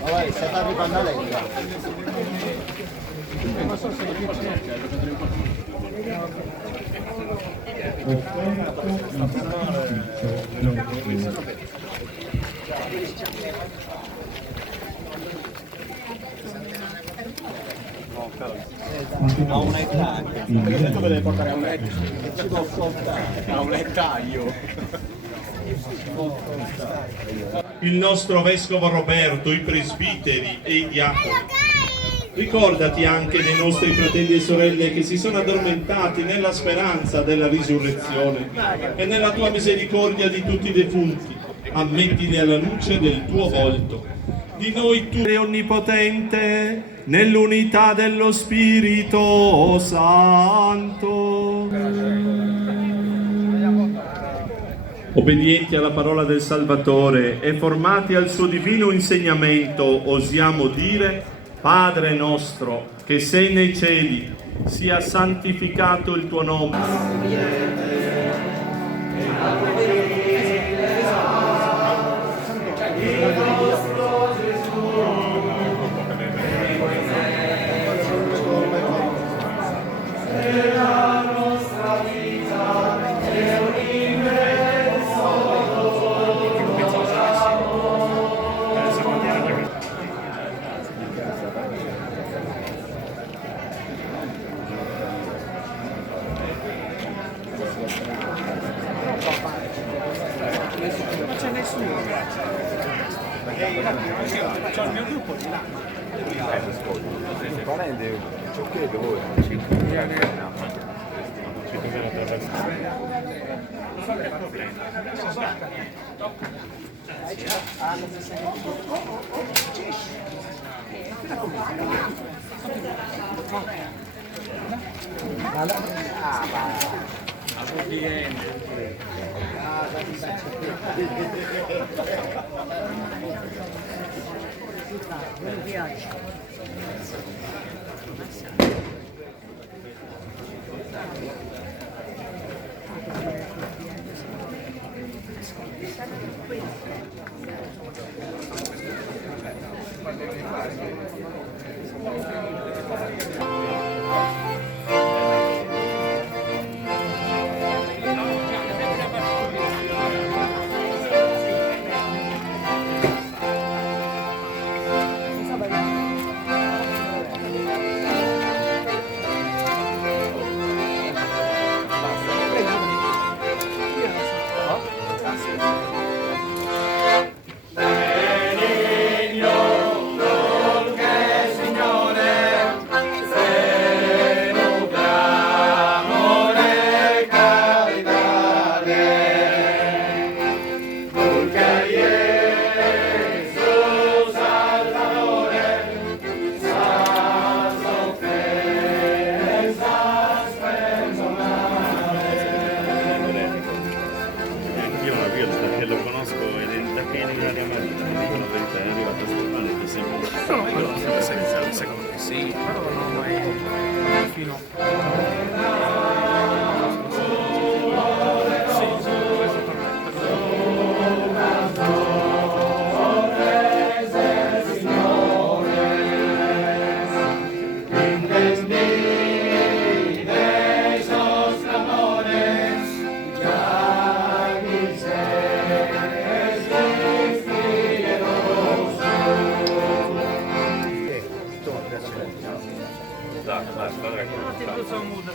Vabbè, stai arrivando a lei. A un'età, questo deve portare a un'età, ci posso stare, a un'età io. Il nostro Vescovo Roberto, i presbiteri e i diaconi. Ricordati anche dei nostri fratelli e sorelle che si sono addormentati nella speranza della risurrezione e nella tua misericordia di tutti i defunti. Ammettili alla luce del tuo volto. Di noi tu sei onnipotente, nell'unità dello Spirito Santo. Obbedienti alla parola del Salvatore e formati al suo divino insegnamento, osiamo dire: Padre nostro, che sei nei cieli, sia santificato il tuo nome. C'ho il mio gruppo di là. Parente, ciò che voi Buon viaggio. Sì, però non ho mai fino. Tu są mu do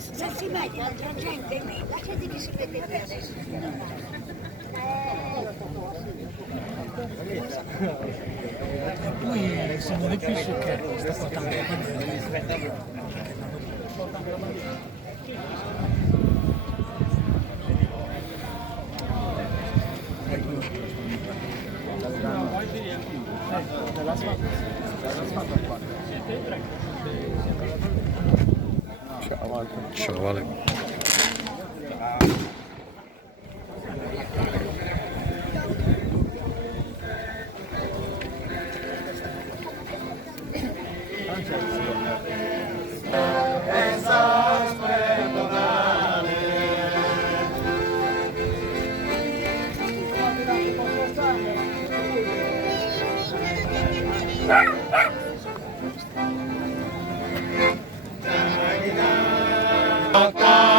Se si mette altra gente lì, la gente che si mette qui adesso. Poi siamo di più su che sta portando Ciao Vale. Ciao.